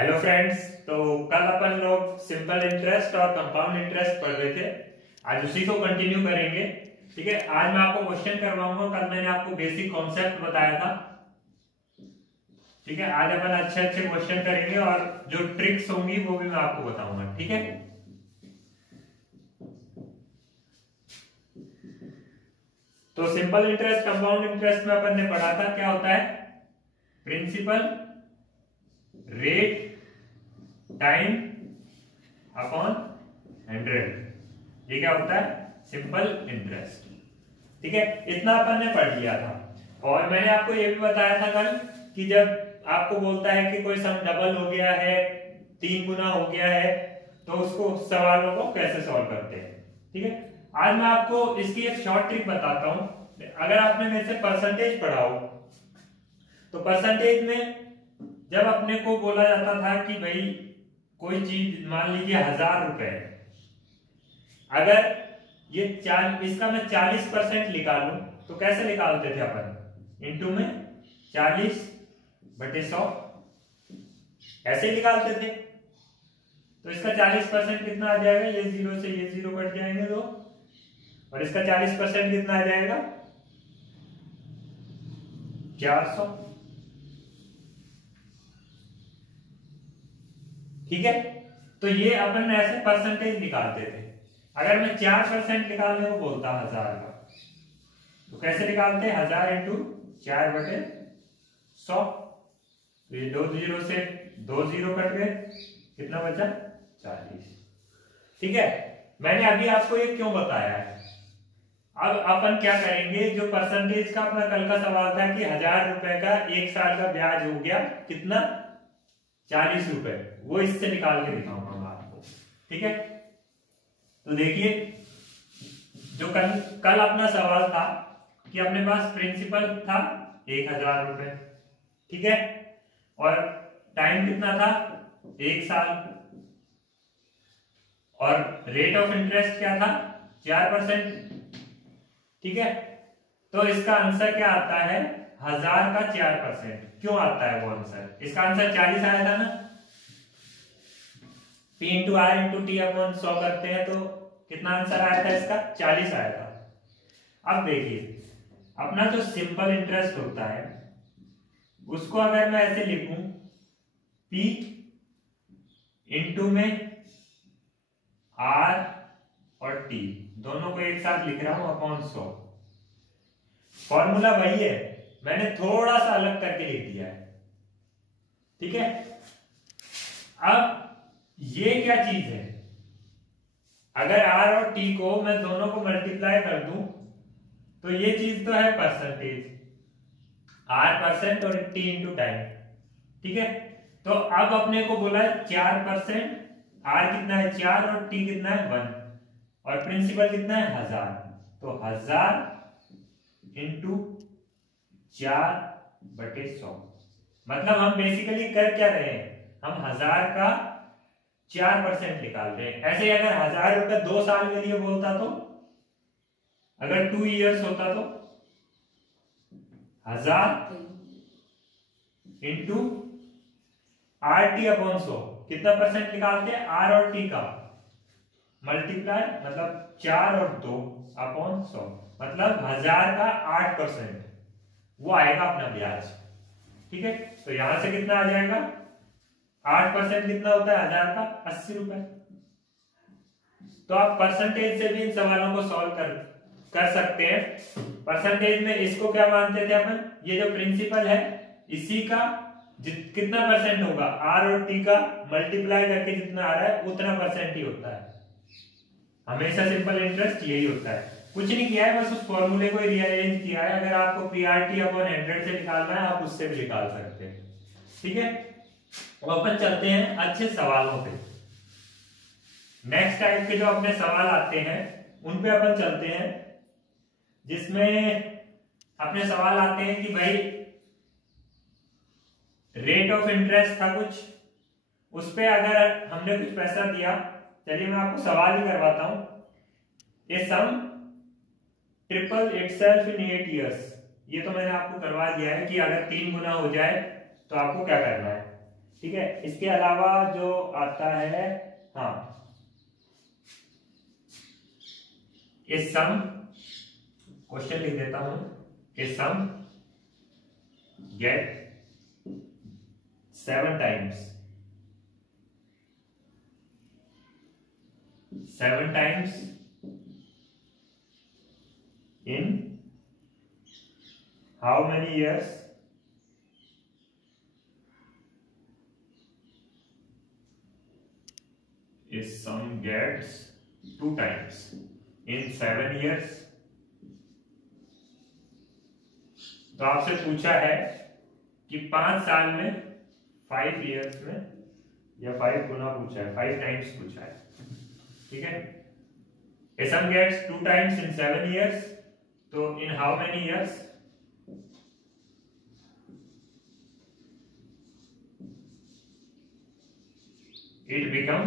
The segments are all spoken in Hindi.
Hello friends. तो कल अपन लोग सिंपल इंटरेस्ट और कंपाउंड इंटरेस्ट पढ़ रहे थे। आज उसी को कंटिन्यू करेंगे। ठीक है, आज मैं आपको क्वेश्चन करवाऊंगा। कल मैंने आपको बेसिक कॉन्सेप्ट बताया था। ठीक है, आज अपन अच्छे अच्छे क्वेश्चन करेंगे और जो ट्रिक्स होंगी वो भी मैं आपको बताऊंगा। ठीक है, तो सिंपल इंटरेस्ट कंपाउंड इंटरेस्ट में अपन ने पढ़ा था क्या होता है। प्रिंसिपल रेट टाइम अपॉन 100, ये क्या होता है, सिंपल इंटरेस्ट। ठीक है, इतना अपन ने पढ़ लिया था। और मैंने आपको ये भी बताया था कल कि जब आपको बोलता है कि कोई सम डबल हो गया है, 3 गुना हो गया है, तो उसको सवालों को कैसे सॉल्व करते हैं। ठीक है, आज मैं आपको इसकी एक शॉर्ट ट्रिक बताता हूं। अगर आपने मेरे से परसेंटेज पढ़ा हो तो परसेंटेज में जब अपने को बोला जाता था कि भाई कोई चीज मान लीजिए 1000 रुपए, अगर ये इसका मैं 40% निकालूं तो कैसे निकालते थे अपन, इनटू में 40/100 ऐसे निकालते थे। तो इसका 40% कितना आ जाएगा, ये 0 से ये 0 कट जाएंगे दो, और इसका 40% कितना आ जाएगा 400। ठीक है, तो ये अपन ऐसे परसेंटेज निकालते थे। अगर मैं 4% निकालने को बोलता 1000 का, तो कैसे निकालते, 1000 इंटू 4/100। तो ये 2 0 से 2 0 कट गए, कितना बचा 40। ठीक है, मैंने अभी आपको ये क्यों बताया है। अब अपन क्या करेंगे, जो परसेंटेज का अपना कल का सवाल था कि 1000 रुपए का 1 साल का ब्याज हो गया कितना 40 रुपए, वो इससे निकाल के दिखाऊंगा मैं आपको। ठीक है, तो देखिए, जो कल अपना सवाल था कि अपने पास प्रिंसिपल था 1000 रुपए, ठीक है, और टाइम कितना था 1 साल, और रेट ऑफ इंटरेस्ट क्या था 4%। ठीक है, तो इसका आंसर क्या आता है, 1000 का 4%। क्यों आता है वो आंसर, इसका आंसर 40 आया था ना। P into R into T upon 100 करते हैं तो कितना आंसर आया था, इसका 40 आया था। अब देखिए, अपना जो सिंपल इंटरेस्ट होता है उसको अगर मैं ऐसे लिखूं, P इंटू में R और T दोनों को एक साथ लिख रहा हूं अपॉन 100। फॉर्मूला वही है, मैंने थोड़ा सा अलग करके लिख दिया है। ठीक है, अब ये क्या चीज है, अगर R और T को मैं दोनों को मल्टीप्लाई कर दूं तो ये चीज तो है परसेंटेज, R परसेंट और T इंटू टाइम। ठीक है, तो अब अपने को बोला 4%, R कितना है 4 और T कितना है 1, और प्रिंसिपल कितना है 1000। तो 1000 इंटू 4/100, मतलब हम बेसिकली कर क्या रहे हैं, हम 1000 का 4% निकाल रहे हैं। ऐसे अगर 1000 रुपए 2 साल के लिए बोलता तो, अगर 2 इयर्स होता तो 1000 इंटू RT अपॉन 100, कितना परसेंट निकालते हैं R और T का मल्टीप्लाई, मतलब 4 और 2 अपॉन 100, मतलब 1000 का 8%, वो आएगा अपना ब्याज। ठीक है, तो यहां से कितना आ जाएगा, 8% कितना होता है 1000 का 80 रुपए। तो आप परसेंटेज से भी इन सवालों को सॉल्व कर सकते हैं। परसेंटेज में इसको क्या मानते थे अपन, ये जो प्रिंसिपल है इसी का कितना परसेंट होगा, R और T का मल्टीप्लाई करके जितना आ रहा है उतना परसेंट ही होता है। हमेशा सिंपल इंटरेस्ट यही होता है, कुछ नहीं किया है, बस उस फॉर्मूले को रीअरेंज किया है। अगर आपको PRT अपॉन 100 से निकालना है आप उससे भी निकाल सकते हैं। ठीक है, अब अपन चलते हैं अच्छे सवालों पे। नेक्स्ट टाइप के जो अपने सवाल आते हैं उन पे अपन चलते हैं, जिसमें अपने सवाल आते हैं कि भाई रेट ऑफ इंटरेस्ट था कुछ, उस पे अगर हमने कुछ पैसा दिया, चलिए मैं आपको सवाल ही करवाता हूं। ए सम ट्रिपल इटसेल्फ इन 8 इयर्स, ये तो मैंने आपको करवा दिया है कि अगर 3 गुना हो जाए तो आपको क्या करना है। ठीक है, इसके अलावा जो आता है, हाँ, इस सम, क्वेश्चन लिख देता हूं, इस सम gate 7 times in how many years? Is sum gets 2 times in 7 years. तो आपसे पूछा है कि 5 साल में, 5 years में, या 5 गुना पूछा है, 5 times पूछा है, ठीक है। A sum gets 2 times in 7 years, तो in how many years? It become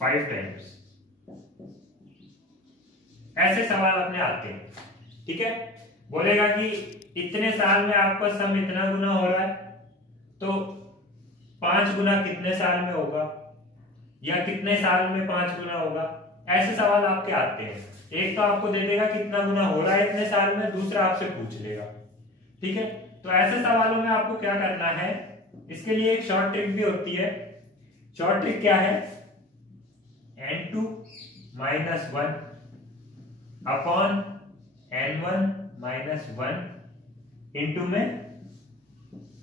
5 times। ऐसे सवाल अपने आते हैं, ठीक है। बोलेगा कि इतने साल में आपका सम इतना गुना हो रहा है, तो 5 गुना कितने साल में होगा, या कितने साल में 5 गुना होगा। ऐसे सवाल आपके आते हैं। एक तो आपको दे देगा कितना गुना हो रहा है इतने साल में, दूसरा आपसे पूछ लेगा, ठीक है। तो ऐसे सवालों में आपको क्या करना है, इसके लिए एक शॉर्ट ट्रिक भी होती है। शॉर्ट ट्रिक क्या है, n2 - 1 अपॉन n1 - 1 इंटू में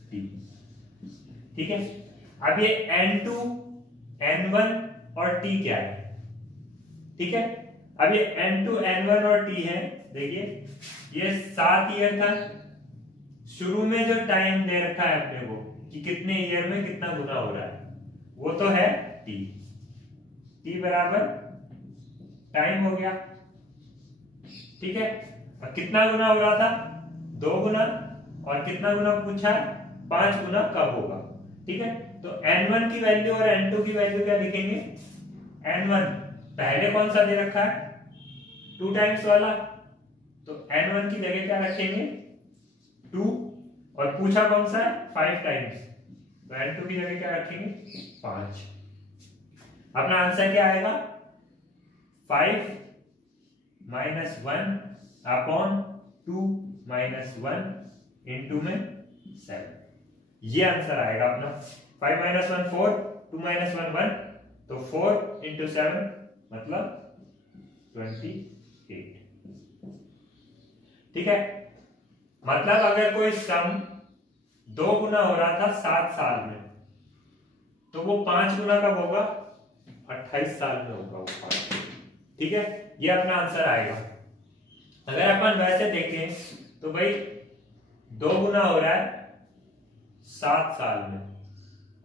t, ठीक है। अब ये n2, n1 और t क्या है, ठीक है। अब ये n2, n1 और t है, देखिए ये 7 ईयर था। शुरू में जो टाइम दे रखा है अपने को कि कितने ईयर में कितना गुना हो रहा है, वो तो है t। t बराबर टाइम हो गया, ठीक है। और कितना गुना हो रहा था, 2 गुना, और कितना गुना पूछा, 5 गुना कब होगा, ठीक है। तो n1 की वैल्यू और n2 की वैल्यू क्या लिखेंगे, n1 पहले कौन सा दे रखा है, 2 टाइम्स वाला, तो n1 की जगह क्या रखेंगे, 2, और पूछा कौन सा है, 5 टाइम्स, तो n2 की जगह क्या रखेंगे, 5। अपना आंसर क्या आएगा, 5 - 1 अपॉन 2 - 1 इंटू में 7, ये आंसर आएगा अपना। 5 - 1 4, 2 - 1 1, तो 4 इंटू 7 मतलब 28, ठीक है। मतलब अगर कोई सम 2 गुना हो रहा था 7 साल में, तो वो 5 गुना कब होगा, 28 साल में होगा वो 5, ठीक है। ये अपना आंसर आएगा। अगर अपन वैसे देखें तो भाई 2 गुना हो रहा है 7 साल में,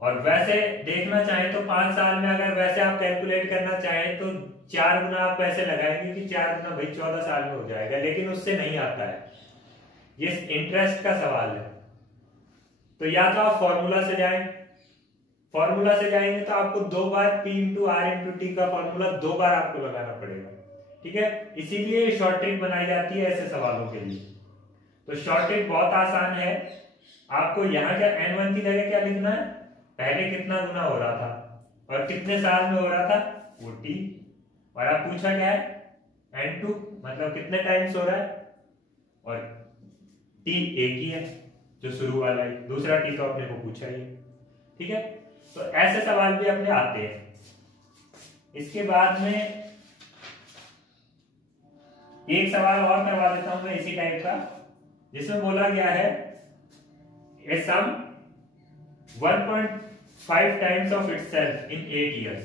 और वैसे देखना चाहें तो 5 साल में अगर वैसे आप कैलकुलेट करना चाहें तो 4 गुना आप वैसे लगाएंगे कि 4 गुना भाई 14 साल में हो जाएगा, लेकिन उससे नहीं आता है, ये इंटरेस्ट का सवाल है। तो या तो आप फॉर्मूला से जाएं, फॉर्मूला से जाएंगे तो आपको 2 बार P into R into T का फॉर्मूला 2 बार आपको लगाना पड़ेगा, ठीक है। इसीलिए शॉर्ट ट्रिक बनाई जाती है ऐसे सवालों के लिए। तो शॉर्ट ट्रिक बहुत आसान है। आपको यहाँ क्या n1 की जगह क्या लिखना है, पहले कितना गुना हो रहा था और कितने साल में हो रहा था, वो t, और आप पूछा क्या है, n2 मतलब कितने टाइम्स हो रहा है, और t एक ही है जो शुरू वाला है, दूसरा t तो अपने को पूछा ही, ठीक है। तो ऐसे सवाल भी अपने आते हैं। इसके बाद में एक सवाल और करवा देता हूं मैं इसी टाइप का, जिसमें बोला गया है ए सम 1.5 times of itself in 8 years।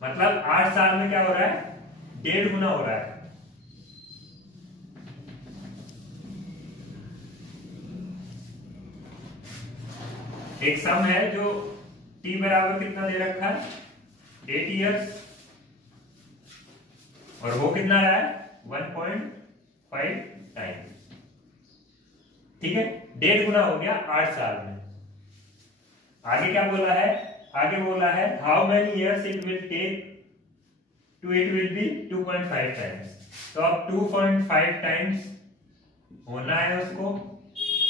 मतलब 8 साल में क्या हो रहा है, 1.5 गुना हो रहा है। एक सम है जो t बराबर कितना दे रखा है, 8 years, और वो कितना रहा है, 1.5 टाइम्स, ठीक है। 1.5 गुना हो गया 8 साल में। आगे क्या बोला है, आगे बोला है how many years it will take to, it will be 2.5 times. तो अब 2.5 टाइम्स होना है उसको,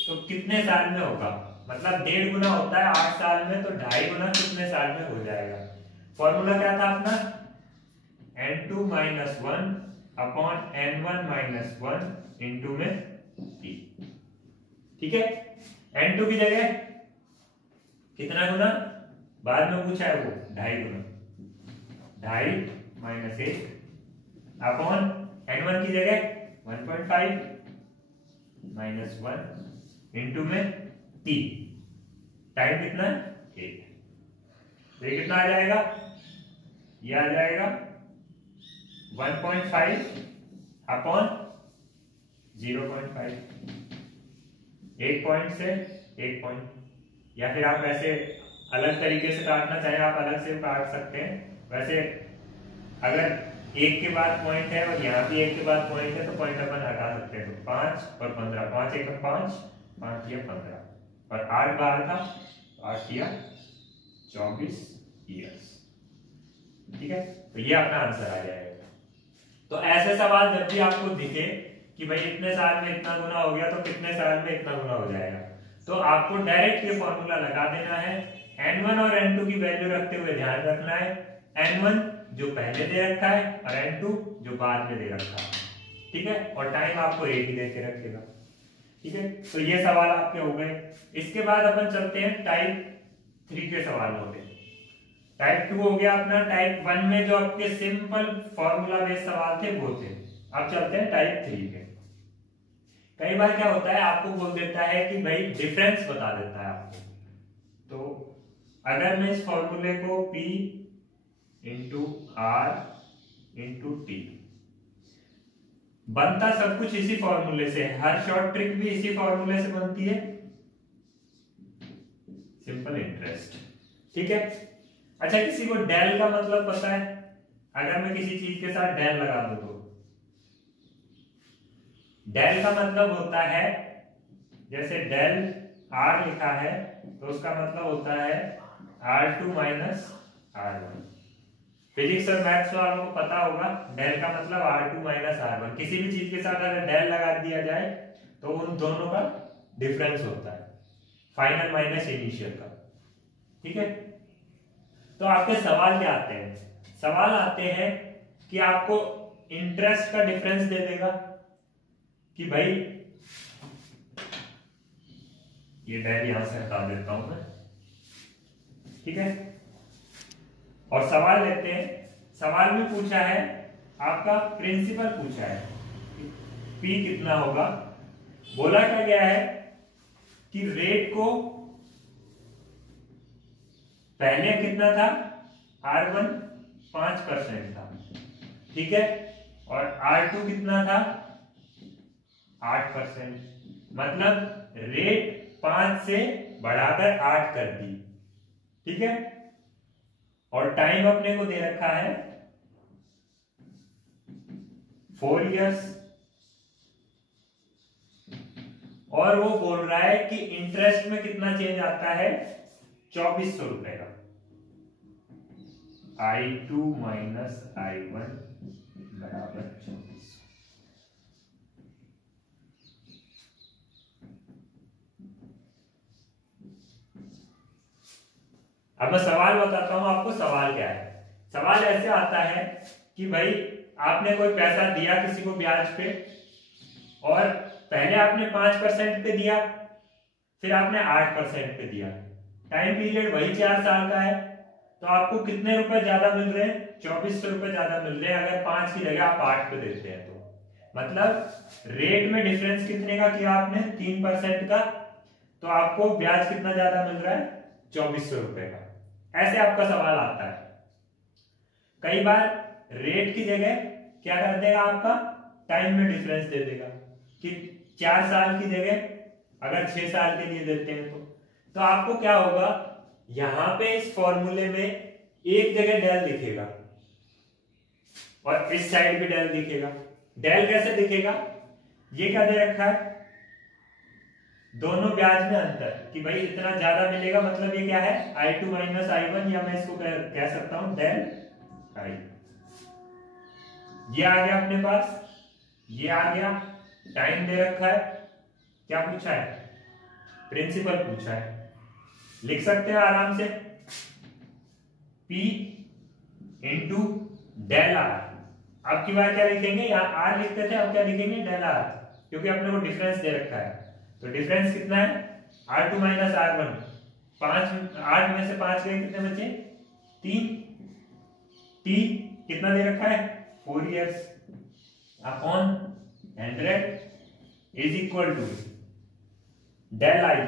तो कितने साल में होगा, मतलब 1.5 गुना होता है 8 साल में, तो 2.5 गुना कितने साल में हो जाएगा। फॉर्मूला क्या था अपना, n2 minus 1 upon n1 minus 1 into में t। ठीक है, n2 की जगह कितना गुना, बाद में पूछा है वो 2.5 गुना, 2.5 माइनस 1 अपॉन n1 की जगह 1.5 माइनस 1 इंटू में t, टाइम कितना 8, तो ये कितना आ जाएगा, ये आ जाएगा 1.5 अपॉन 0.5, 1 पॉइंट से 1 पॉइंट, या फिर आप वैसे अलग तरीके से काटना चाहें आप अलग से काट सकते हैं। वैसे अगर 1 के बाद पॉइंट है और यहाँ भी 1 के बाद पॉइंट है तो पॉइंट अपन हटा सकते हैं, तो 5 और 15, 5 1 5, 5 या 15 और 8 बार था, 8 या 24 ईयर्स। ठीक है, तो ये अपना आंसर आ जाएगा। तो ऐसे सवाल जब भी आपको दिखे कि भाई इतने साल में इतना गुना हो गया तो कितने साल में इतना गुना हो जाएगा, तो आपको डायरेक्ट ये फॉर्मूला लगा देना है। n1 और n2 की वैल्यू रखते हुए ध्यान रखना है, n1 जो पहले दे रखा है और n2 जो बाद में दे रखा है। ठीक है, और टाइम आपको एक ही दे के रखेगा। ठीक है, तो ये सवाल आपके हो गए। इसके बाद अपन चलते हैं टाइप 3 के सवालों पे। टाइप 2 हो गया अपना, टाइप 1 में जो आपके सिंपल फॉर्मूला बेस्ड सवाल थे वो थे। अब चलते हैं टाइप 3 पे। कई बार क्या होता है, आपको बोल देता है कि भाई डिफरेंस बता देता है आपको, तो अगर मैं इस फॉर्मूले को P into R into T, बनता सब कुछ इसी फॉर्मूले से, हर शॉर्ट ट्रिक भी इसी फॉर्मूले से बनती है, सिंपल इंटरेस्ट। ठीक है, अच्छा किसी को डेल का मतलब पता है, अगर मैं किसी चीज के साथ डेल लगा दूं तो डेल का मतलब होता है, जैसे डेल आर लिखा है तो उसका मतलब होता है R2 माइनस R1। फिजिक्स और मैथ्स वालों को पता होगा, डेल का मतलब R2 माइनस R1। किसी भी चीज के साथ अगर डेल लगा दिया जाए तो उन दोनों का डिफरेंस होता है, फाइनल माइनस इनिशियल का। ठीक है, तो आपके सवाल क्या आते हैं, सवाल आते हैं कि आपको इंटरेस्ट का डिफरेंस दे देगा कि भाई ये डेल यहां से हटा देता हूं मैं। ठीक है, और सवाल लेते हैं। सवाल में पूछा है आपका प्रिंसिपल पूछा है, P कितना होगा। बोला क्या गया है कि रेट को पहले कितना था, R1 5% था। ठीक है, और R2 कितना था 8%, मतलब रेट 5 से बढ़ाकर 8 कर दी। ठीक है, और टाइम अपने को दे रखा है 4 इयर्स, और वो बोल रहा है कि इंटरेस्ट में कितना चेंज आता है, 2400 रुपए का। I2 माइनस I1 बराबर 2400। अब मैं सवाल बताता हूं आपको, सवाल क्या है। सवाल ऐसे आता है कि भाई आपने कोई पैसा दिया किसी को ब्याज पे, और पहले आपने 5% पे दिया, फिर आपने 8% पे दिया, टाइम पीरियड वही 4 साल का है, तो आपको कितने रुपए ज्यादा मिल रहे हैं, 2400 रुपए ज्यादा मिल रहे हैं। अगर 5 की जगह आप 8 पे देते हैं तो मतलब रेट में डिफरेंस कितने का किया आपने, 3% का, तो आपको ब्याज कितना ज्यादा मिल रहा है, 2400 रुपए का। ऐसे आपका सवाल आता है। कई बार रेट की जगह क्या कर देगा आपका, टाइम में डिफरेंस दे देगा कि 4 साल की जगह अगर 6 साल के लिए देते हैं तो आपको क्या होगा, यहां पे इस फॉर्मूले में एक जगह डेल दिखेगा और इस साइड भी डेल दिखेगा। डेल कैसे दिखेगा, ये क्या दे रखा है, दोनों ब्याज में अंतर, कि भाई इतना ज्यादा मिलेगा, मतलब ये क्या है I2 माइनस I1, या मैं इसको कह सकता हूं डेल I। ये आ गया अपने पास, ये आ गया, टाइम दे रखा है क्या पूछा है? प्रिंसिपल पूछा है। लिख सकते हैं आराम से, P इंटू डेल आर। अब की बार क्या लिखेंगे, यहाँ आर लिखते थे, अब क्या लिखेंगे, डेल आर, क्योंकि अपने को डिफरेंस दे रखा है। तो डिफरेंस कितना है, R2 माइनस R1। 8 में से 5 गए, कितने बचे, 3। T कितना दे रखा है, 4 years upon 100 is equal to del I.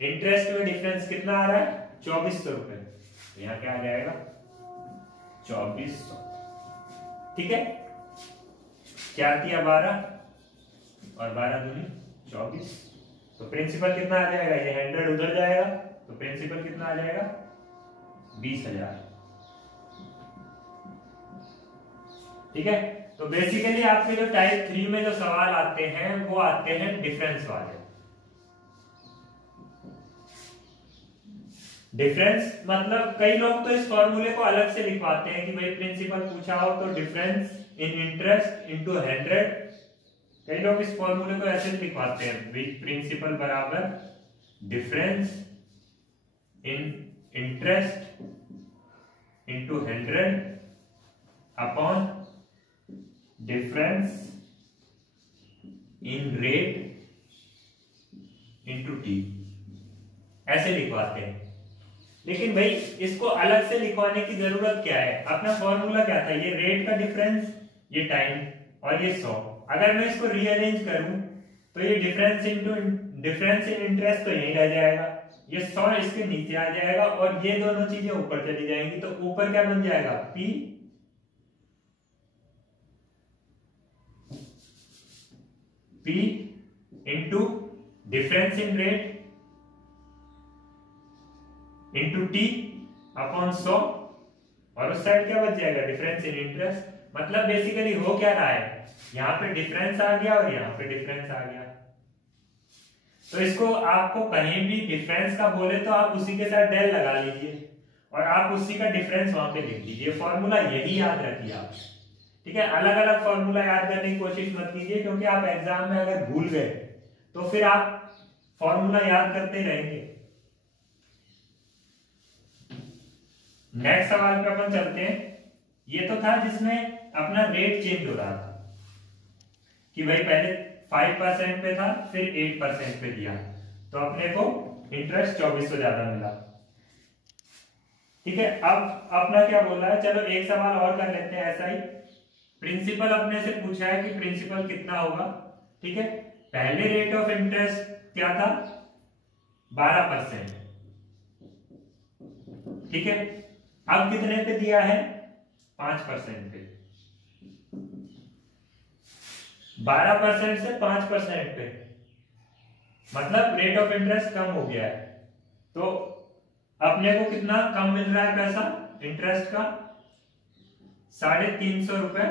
Interest में डिफरेंस कितना आ रहा है, 2400 रुपए। यहाँ क्या आ जाएगा, 2400। ठीक है, क्या किया, 12 और 12 दूनी 24। तो प्रिंसिपल कितना आ जाएगा, ये 100 उधर जाएगा, तो प्रिंसिपल कितना आ जाएगा, 20,000। ठीक है, तो बेसिकली आपके जो टाइप 3 में जो सवाल आते हैं वो आते हैं डिफरेंस वाले। डिफरेंस मतलब कई लोग तो इस फॉर्मूले को अलग से लिखवाते हैं कि भाई प्रिंसिपल पूछा हो तो डिफरेंस इन इंटरेस्ट इनटू 100। कई लोग इस फॉर्मूले को ऐसे लिखवाते हैं, प्रिंसिपल बराबर difference in interest into 100 upon difference in rate into T, ऐसे लिखवाते हैं। लेकिन भाई इसको अलग से लिखवाने की जरूरत क्या है, अपना फॉर्मूला क्या था, ये रेट का डिफरेंस, ये टाइम और ये 100। अगर मैं इसको रीअरेंज करूं तो ये डिफरेंस इन इंटरेस्ट तो यहीं रह जाएगा, ये 100 इसके नीचे आ जाएगा और ये दोनों चीजें ऊपर चली जाएंगी। तो ऊपर क्या बन जाएगा, P into difference in rate into T upon 100, और उस साइड क्या बच जाएगा, डिफरेंस इन इंटरेस्ट। मतलब बेसिकली हो क्या रहा है, यहाँ पे डिफरेंस आ गया और यहाँ पे डिफरेंस आ गया। तो इसको आपको कहीं भी डिफरेंस का बोले तो आप उसी के साथ डेल लगा लीजिए और आप उसी का डिफरेंस वहां पे लिख लीजिए। फॉर्मूला यही याद रखिए आप, ठीक है। अलग अलग फॉर्मूला याद करने की कोशिश मत कीजिए, क्योंकि आप एग्जाम में अगर भूल गए तो फिर आप फॉर्मूला याद करते रहेंगे। नेक्स्ट सवाल पे अपन चलते हैं। ये तो था जिसमें अपना रेट चेंज हो रहा था कि भाई पहले 5% पे था, फिर 8% पे दिया, तो अपने को इंटरेस्ट 2400 ज्यादा मिला। ठीक है, अब अपना क्या बोल रहा है, चलो एक सवाल और कर लेते हैं ऐसा ही। प्रिंसिपल अपने से पूछा है कि प्रिंसिपल कितना होगा। ठीक है, पहले रेट ऑफ इंटरेस्ट क्या था, 12%। ठीक है, अब कितने पे दिया है, 5% पे। 12% से 5% पे, मतलब रेट ऑफ इंटरेस्ट कम हो गया है। तो अपने को कितना कम मिल रहा है पैसा इंटरेस्ट का, 350 रुपए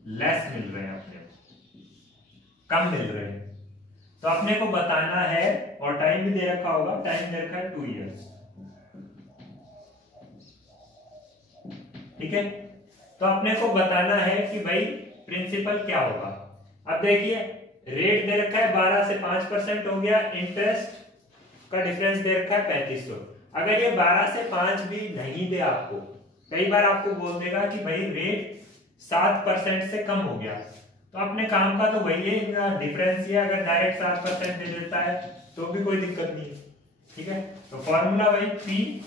लेस मिल रहे हैं, अपने कम मिल रहे हैं। तो अपने को बताना है, और टाइम भी दे रखा होगा, टाइम दे रखा है 2 years। ठीक है, तो अपने को बताना है कि भाई प्रिंसिपल क्या होगा। अब देखिए रेट दे रखा है 12 से 5% हो गया, इंटरेस्ट का डिफरेंस दे रखा है 3500। अगर ये 12 से 5 भी नहीं दे आपको, कई बार आपको बोल देगा कि भाई रेट 7% से कम हो गया, तो अपने काम का तो वही है, डिफरेंस ही है। अगर डायरेक्ट 7% दे देता है तो भी कोई दिक्कत नहीं है। ठीक है, तो फॉर्मूला वही P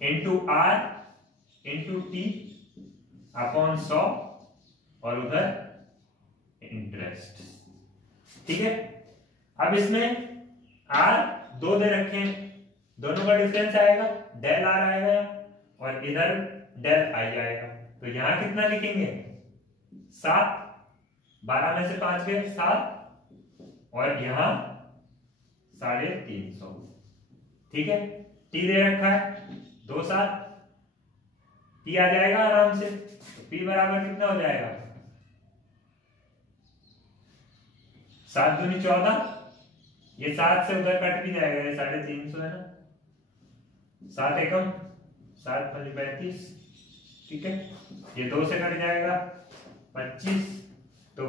into R into T upon 100 और उधर इंटरेस्ट। ठीक है, अब इसमें R 2 दे रखे हैं, दोनों का डिफरेंस आएगा, डेल R आएगा और इधर डेल I आएगा। तो यहां कितना लिखेंगे, 7, 12 में से 5 गए 7, और यहां 350। ठीक है, T दे रखा है 2 7, P आ जाएगा आराम से। तो P बराबर कितना हो जाएगा, 7 दूनी 14, ये 7 से उधर कट भी जाएगा, ये 350 है ना, 7 एकम 7 35, ठीक है, ये 2 से कट जाएगा 25, तो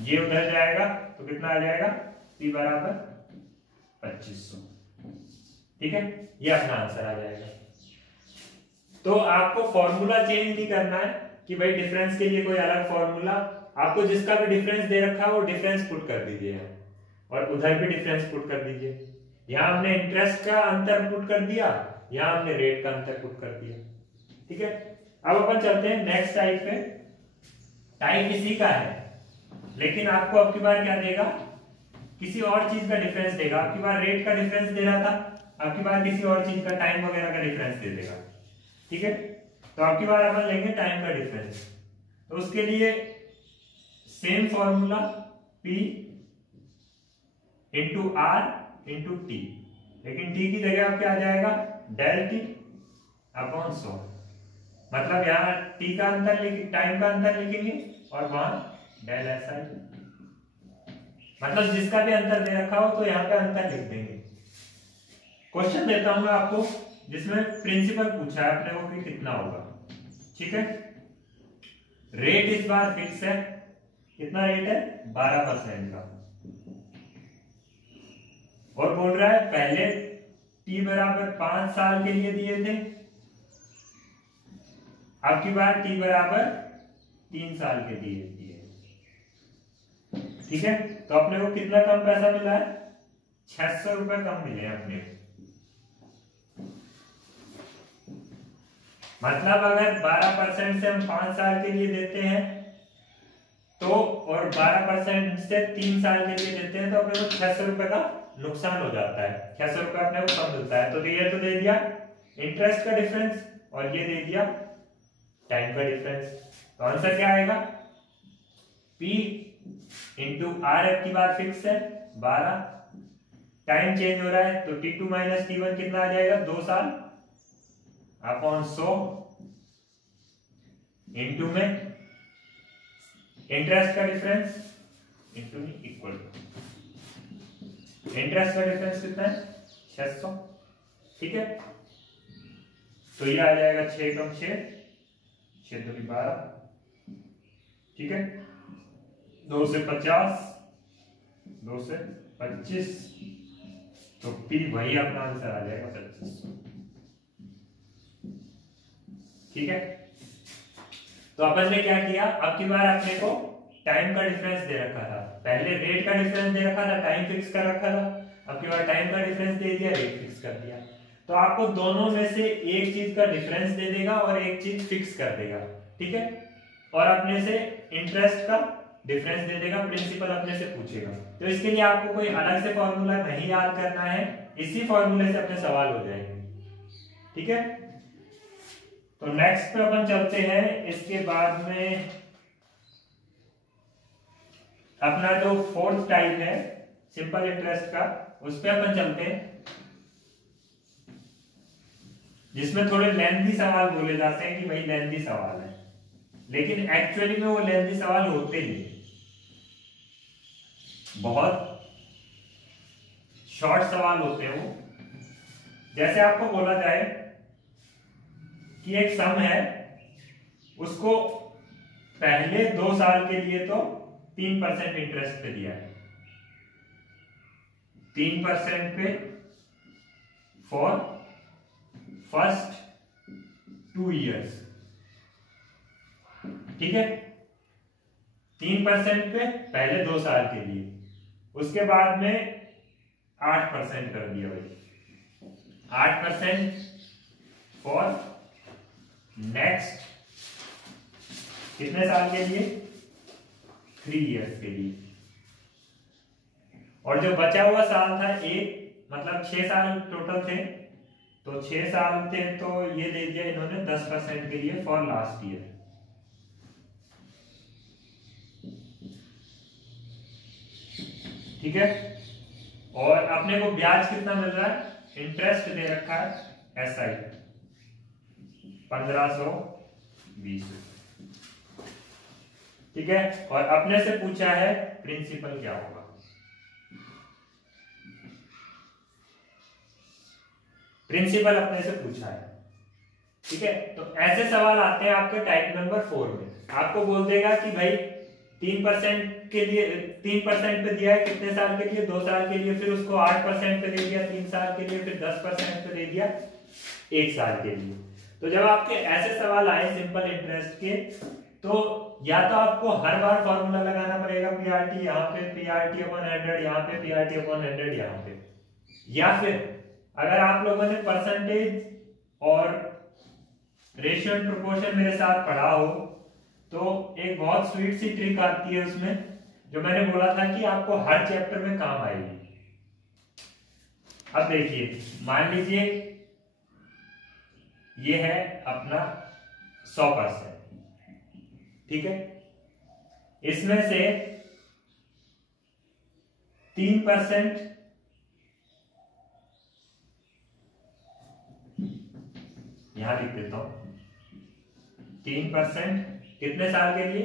ये उधर जाएगा तो कितना आ जाएगा P बराबर 2500। ठीक है, ये अपना आंसर आ जाएगा। तो आपको फॉर्मूला चेंज नहीं करना है कि भाई डिफरेंस के लिए कोई अलग फॉर्मूला, आपको जिसका भी डिफरेंस दे रखा है वो डिफरेंस पुट कर दीजिए और उधर भी डिफरेंस पुट कर दीजिए। यहां हमने इंटरेस्ट का अंतर पुट कर दिया, यहां हमने रेट का अंतर पुट कर दिया। ठीक है, अब अपन चलते हैं नेक्स्ट टाइप पे। टाइप इसी का है, लेकिन आपको अब की बार क्या देगा, किसी और चीज का डिफरेंस देगा। अब की बार रेट का डिफरेंस दे रहा था, अब की बार किसी और चीज का, टाइम वगैरह का डिफरेंस दे देगा। ठीक है, तो अब की बार अपन लेंगे टाइम का डिफरेंस। तो उसके लिए same formula P into R into T, लेकिन टी की जगह अब क्या आ जाएगा डेल टी अपॉन 100। मतलब यहाँ टी का अंतर टाइम का अंतर लिखेंगे और वहां डेल एस आई, मतलब जिसका भी अंतर दे रखा हो तो यहाँ पे अंतर लिख देंगे। क्वेश्चन देता हूं मैं आपको जिसमें प्रिंसिपल पूछा है अपने को कि कितना होगा। ठीक है, रेट इस बार फिक्स है, कितना रेट है 12% का, और बोल रहा है पहले t बराबर 5 साल के लिए दिए थे, अब की बार t बराबर 3 साल के दिए। ठीक है, तो अपने को कितना कम पैसा मिला है, 600 रुपए कम मिले अपने को। मतलब अगर 12% से हम 5 साल के लिए देते हैं तो, और 12% से 3 साल के लिए देते हैं तो अपने को 600 रुपए का नुकसान हो जाता है, 600 रुपए अपने को कम मिलता है। तो ये तो दे दिया इंटरेस्ट का डिफरेंस और ये दे दिया टाइम का डिफरेंस। तो आंसर क्या आएगा, P इंटू आर एफ की बात फिक्स है 12, टाइम चेंज हो रहा है तो T2 माइनस T1 कितना आ जाएगा 2 साल अपॉन 100 इंटू में इंटरेस्ट का डिफरेंस इंटू इक्वल, इंटरेस्ट का डिफरेंस कितना है 600। ठीक है, तो ये आ जाएगा 6 कम 6 6 2 12। ठीक है, 2 से 50, 2 से 25, तो P वही अपना आंसर आ जाएगा 2500। ठीक है, तो अपन ने क्या किया, अब की बार अपने को टाइम का डिफरेंस दे रखा था, पहले रेट का डिफरेंस दे रखा था, टाइम फिक्स कर रखा था, अब की बार टाइम का डिफरेंस दे दिया, रेट फिक्स कर दिया। तो आपको दोनों में से एक चीज का डिफरेंस दे देगा और एक चीज फिक्स कर देगा। ठीक है, और अपने से इंटरेस्ट का डिफरेंस दे देगा, प्रिंसिपल अपने से पूछेगा। तो इसके लिए आपको कोई अलग से फॉर्मूला नहीं याद करना है, इसी फॉर्मूले से अपने सवाल हो जाएंगे। ठीक है, तो नेक्स्ट पे अपन चलते हैं। इसके बाद में अपना जो फोर्थ टाइप है सिंपल इंटरेस्ट का, उस पे अपन चलते हैं, जिसमें थोड़े लेंथी सवाल बोले जाते हैं कि भाई लेंथी सवाल है, लेकिन एक्चुअली में वो लेंथी सवाल होते नहीं, बहुत शॉर्ट सवाल होते हैं वो। जैसे आपको बोला जाए कि एक सम है, उसको पहले 2 साल के लिए तो 3% इंटरेस्ट पे दिया है, 3% पे फॉर फर्स्ट 2 इयर्स। ठीक है, 3% पे पहले 2 साल के लिए, उसके बाद में 8% कर दिया भाई, 8% फॉर नेक्स्ट कितने साल के लिए, 3 इयर्स के लिए। और जो बचा हुआ साल था एक, मतलब 6 साल टोटल थे, तो 6 साल थे तो ये दे दिया इन्होंने 10% के लिए फॉर लास्ट ईयर। ठीक है, और अपने को ब्याज कितना मिल रहा है, इंटरेस्ट दे रखा है SI 1520। ठीक है, और अपने से पूछा है प्रिंसिपल क्या होगा। प्रिंसिपल अपने से पूछा है, ठीक है, तो ऐसे सवाल आते हैं आपके टाइप नंबर 4 में। आपको बोल देगा कि भाई 3% के लिए 3% पे दिया है कितने साल के लिए, 2 साल के लिए, फिर उसको 8% पे दे दिया 3 साल के लिए, फिर 10% पे दे दिया 1 साल के लिए। तो जब आपके ऐसे सवाल आए सिंपल इंटरेस्ट के, तो या तो आपको हर बार फॉर्मूला लगाना पड़ेगा पीआरटी यहाँ पे, पीआरटी अपॉन 100 यहाँ पे, पीआरटी अपॉन 100 यहाँ पे, या फिर अगर आप लोगों ने परसेंटेज और रेशियो एंड प्रोपोर्शन मेरे साथ पढ़ा हो तो एक बहुत स्वीट सी ट्रिक आती है उसमें, जो मैंने बोला था कि आपको हर चैप्टर में काम आएगी। अब देखिए, मान लीजिए ये है अपना 100%, ठीक है, इसमें से 3% यहां लिख देता हूं, 3% कितने साल के लिए,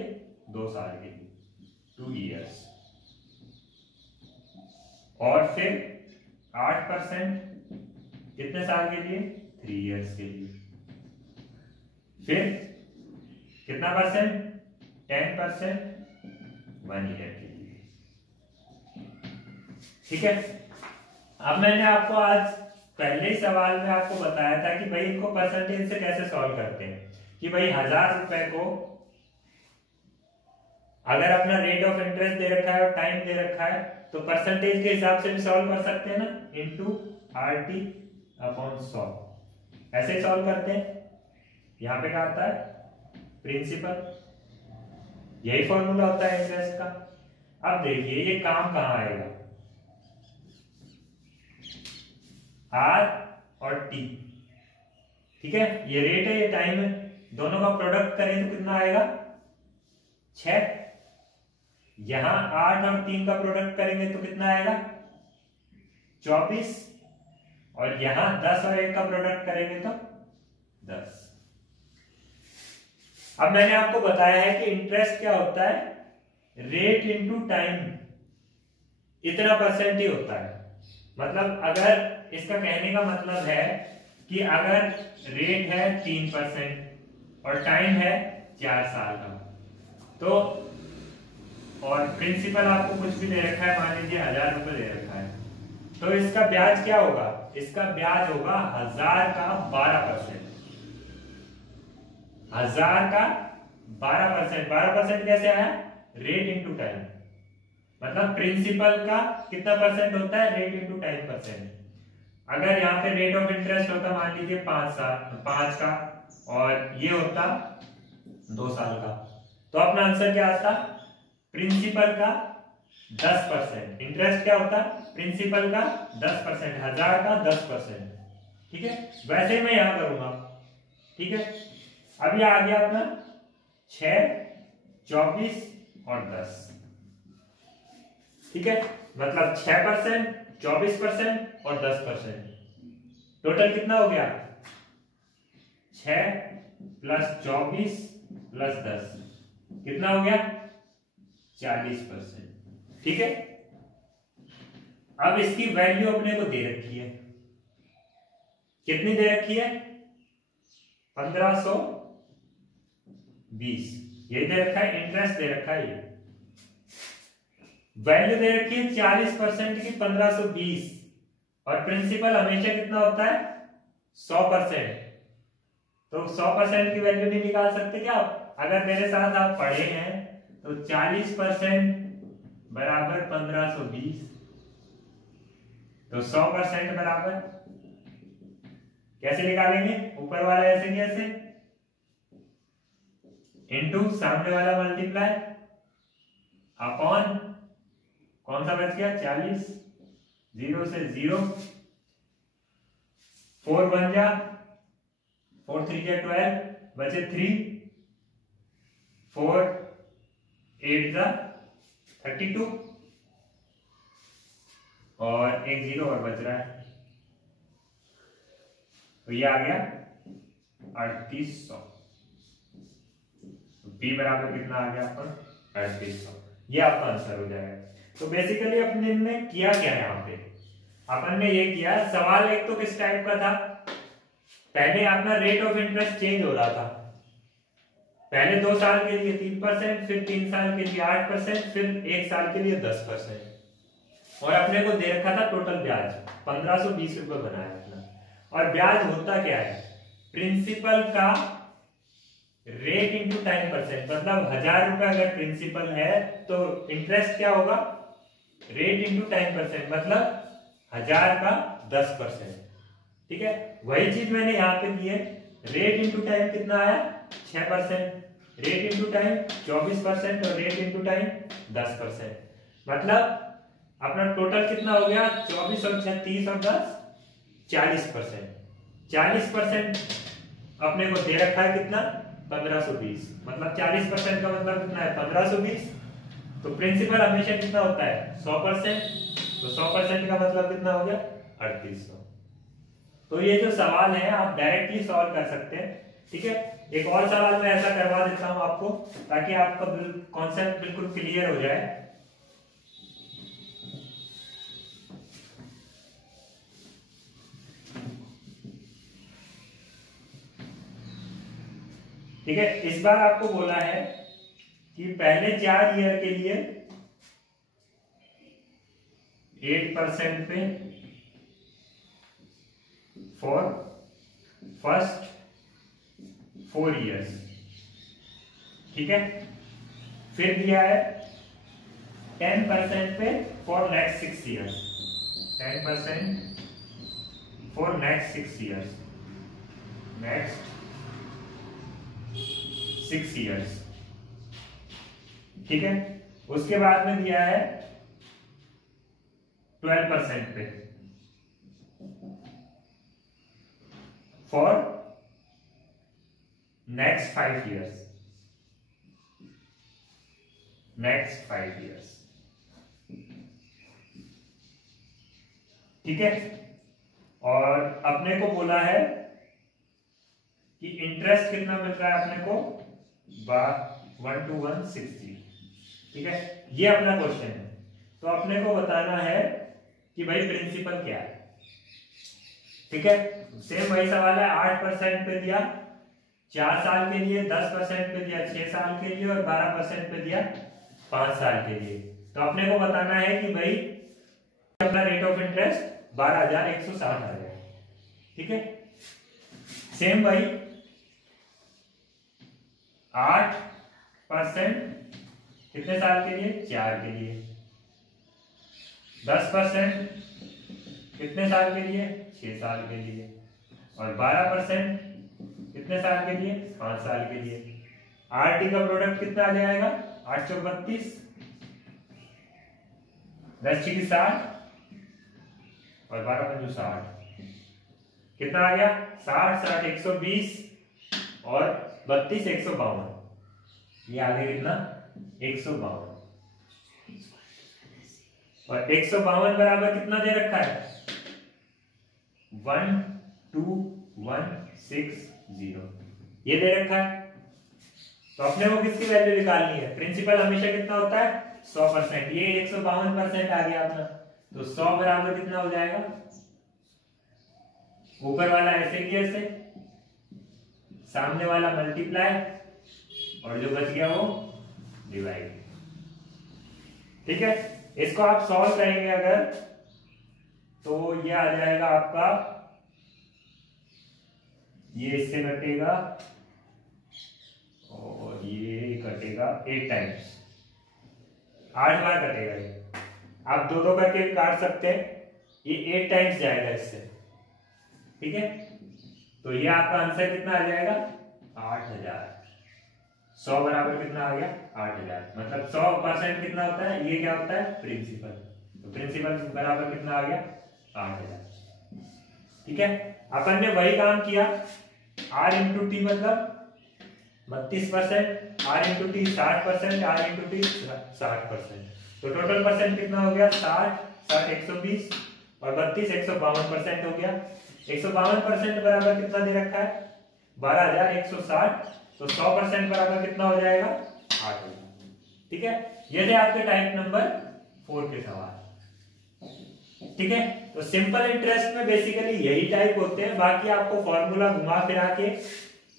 2 साल के लिए, 2 years, और फिर 8% कितने साल के लिए, 3 years के लिए, फिर कितना परसेंट, 10% 1 year के लिए। ठीक है, अब मैंने आपको आज पहले ही सवाल में आपको बताया था कि भाई इनको परसेंटेज से कैसे सॉल्व करते हैं, कि भाई 1000 रुपए को अगर अपना रेट ऑफ इंटरेस्ट दे रखा है और टाइम दे रखा है तो परसेंटेज के हिसाब से भी सॉल्व कर सकते हैं ना, इनटू RT अपॉन 100, ऐसे ही सॉल्व करते हैं। यहां पे क्या आता है, प्रिंसिपल, यही फॉर्मूला होता है इंटरेस्ट का। अब देखिए ये काम कहां आएगा, R और T, ठीक है, ये रेट है ये टाइम है, दोनों का प्रोडक्ट करें तो कितना आएगा, 6, यहां 8 और 3 का प्रोडक्ट करेंगे तो कितना आएगा, 24, और यहां 10 और 1 का प्रोडक्ट करेंगे तो 10। अब मैंने आपको बताया है कि इंटरेस्ट क्या होता है, रेट इनटू टाइम, इतना परसेंट ही होता है। मतलब अगर इसका कहने का मतलब है कि अगर रेट है 3% और टाइम है 4 साल का, तो और प्रिंसिपल आपको कुछ भी दे रखा है, मान लीजिए 1000 रुपए दे रखा है, तो इसका ब्याज क्या होगा, इसका ब्याज होगा 1000 का 12%, 1000 का 12%, 12% कैसे आया, रेट इंटू टाइम, मतलब प्रिंसिपल का कितना परसेंट होता है, रेट इंटू टाइम परसेंट। अगर यहाँ पे रेट ऑफ इंटरेस्ट होता मान लीजिए 5 का और ये होता 2 साल का, तो अपना आंसर क्या आता, प्रिंसिपल का 10%, इंटरेस्ट क्या होता, प्रिंसिपल का 10%, 1000 का 10%, ठीक है, वैसे ही मैं यहां करूंगा। ठीक है, अब ये आ गया अपना 6, 24 और 10, ठीक है, मतलब 6%, 24% और 10%, टोटल कितना हो गया, 6 प्लस 24 प्लस 10 कितना हो गया, 40%। ठीक है, अब इसकी वैल्यू अपने को दे रखी है, कितनी दे रखी है, 1520, ये दे रखा है, इंटरेस्ट दे रखा है, ये वैल्यू दे रखी है 40% की 1520, और प्रिंसिपल हमेशा कितना होता है, 100%, तो 100% की वैल्यू नहीं निकाल सकते क्या आप, अगर मेरे साथ आप पढ़े हैं तो 40% बराबर 1520, तो 100% बराबर कैसे निकालेंगे, ऊपर वाला ऐसे कैसे, इनटू सामने वाला मल्टीप्लाई अपॉन कौन सा बच गया, 40, 0 से 0, 4 बन जा, 4 3 जा 12, बचे 3, 4 8 जा 32, और एक 0 और बच रहा है, तो ये आ गया 3800, बी बराबर कितना आ गया आपका, 3800, ये आपका आंसर हो जाएगा। तो बेसिकली अपने ने किया क्या, यहाँ पे अपन ने ये किया, सवाल एक तो किस टाइप का था, पहले अपना रेट ऑफ इंटरेस्ट चेंज हो रहा था। पहले 2 साल के लिए 3%, फिर 3 साल के लिए 8%, फिर 1 साल के लिए 10%। और अपने को दे रखा था टोटल ब्याज 1520 रुपए बनाया अपना। और ब्याज होता क्या है, प्रिंसिपल का रेट इंटू 10%, मतलब 1000 रुपए अगर प्रिंसिपल है तो इंटरेस्ट क्या होगा, रेट इंटू 10%, मतलब 1000 का 10%। ठीक है, वही चीज मैंने यहाँ पे की है। रेट इंटू टाइम कितना आया 6%, रेट इंटू टाइम 24% और रेट इंटू टाइम 10%। मतलब अपना टोटल कितना हो गया 24 और 36 और 10 40%। 40% अपने को दे रखा है कितना 1520, मतलब 40% का मतलब कितना है 1520। तो प्रिंसिपल हमेशा कितना होता है 100%, तो 100% का मतलब कितना हो गया 3800। तो ये जो सवाल है आप डायरेक्टली सॉल्व कर सकते हैं। ठीक है, एक और सवाल मैं ऐसा करवा देता हूं आपको, ताकि आपका कॉन्सेप्ट बिल्कुल क्लियर हो जाए। ठीक है, इस बार आपको बोला है कि पहले 4 ईयर के लिए 8% पे फॉर फर्स्ट 4 ईयर्स। ठीक है, फिर दिया है 10% पे for next 6 years, 10% for next 6 years, next 6 years. ठीक है, उसके बाद में दिया है 12% पे for next 5 years, next 5 years. ठीक है, और अपने को बोला है कि इंटरेस्ट कितना मिल रहा है अपने को 1 to 160। ठीक है, ये अपना क्वेश्चन है। तो अपने को बताना है कि भाई प्रिंसिपल क्या है। ठीक है, सेम वही सवाल है, 8% पे दिया 4 साल के लिए, 10% पे दिया 6 साल के लिए और 12% पे दिया 5 साल के लिए। तो अपने को बताना है कि भाई अपना रेट ऑफ इंटरेस्ट 12160 आ जाए। ठीक है, सेम भाई 8% कितने साल के लिए 4 के लिए, 10% कितने साल के लिए 6 साल के लिए और 12% कितने साल के लिए 5 साल के लिए। आरटी का प्रोडक्ट कितना आ जाएगा 832, 10 की 60 और 12 पंजू 60, कितना आ गया 60 60 120 और 32 152। ये आ गया कितना 152, और 152 बराबर कितना दे रखा है 12160, ये दे रखा है। तो अपने को किसकी वैल्यू निकालनी है, प्रिंसिपल हमेशा कितना होता है 100%, ये 152% आ गया अपना। तो 100 बराबर कितना हो जाएगा, ऊपर वाला ऐसे की ऐसे, सामने वाला मल्टीप्लाई और जो बच गया वो डिवाइड। ठीक है, इसको आप सॉल्व करेंगे अगर तो ये आ जाएगा आपका, ये इससे कटेगा और ये कटेगा 8 टाइम्स, 8 बार कटेगा ये। आप 2-2 करके काट सकते हैं, ये 8 टाइम्स जाएगा इससे। ठीक है, तो ये आपका आंसर कितना आ जाएगा 8000। 100 बराबर कितना आ गया 8000, मतलब 100% कितना होता है, ये क्या होता है प्रिंसिपल। तो प्रिंसिपल बराबर कितना आ गया 8000। ठीक है, अपन ने वही काम किया, R इंटू टी मतलब 32%, R into T 60%, R into T 60%। तो टोटल परसेंट कितना हो गया 60 60 120 और 32 152% हो गया। 152% बराबर कितना दे रखा है 12160, तो 100% बराबर कितना हो जाएगा 8000। ठीक है, ये थे आपके टाइप नंबर 4 के सवाल। ठीक है। तो सिंपल इंटरेस्ट में बेसिकली यही टाइप होते हैं, बाकी आपको फॉर्मूला घुमा फिरा के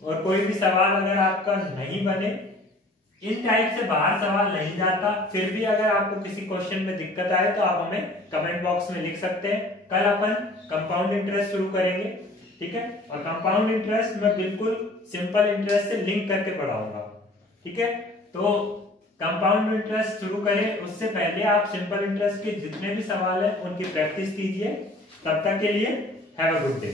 और कोई भी सवाल अगर आपका नहीं बने, इन टाइप से बाहर सवाल नहीं जाता, फिर भी अगर आपको किसी क्वेश्चन में दिक्कत आए तो आप हमें कमेंट बॉक्स में लिख सकते हैं। कल अपन कंपाउंड इंटरेस्ट शुरू करेंगे, ठीक है। और कंपाउंड इंटरेस्ट मैं बिल्कुल सिंपल इंटरेस्ट से लिंक करके पढ़ाऊंगा, ठीक है। तो कंपाउंड इंटरेस्ट शुरू करें उससे पहले आप सिंपल इंटरेस्ट के जितने भी सवाल हैं उनकी प्रैक्टिस कीजिए। तब तक के लिए हैव अ गुड डे।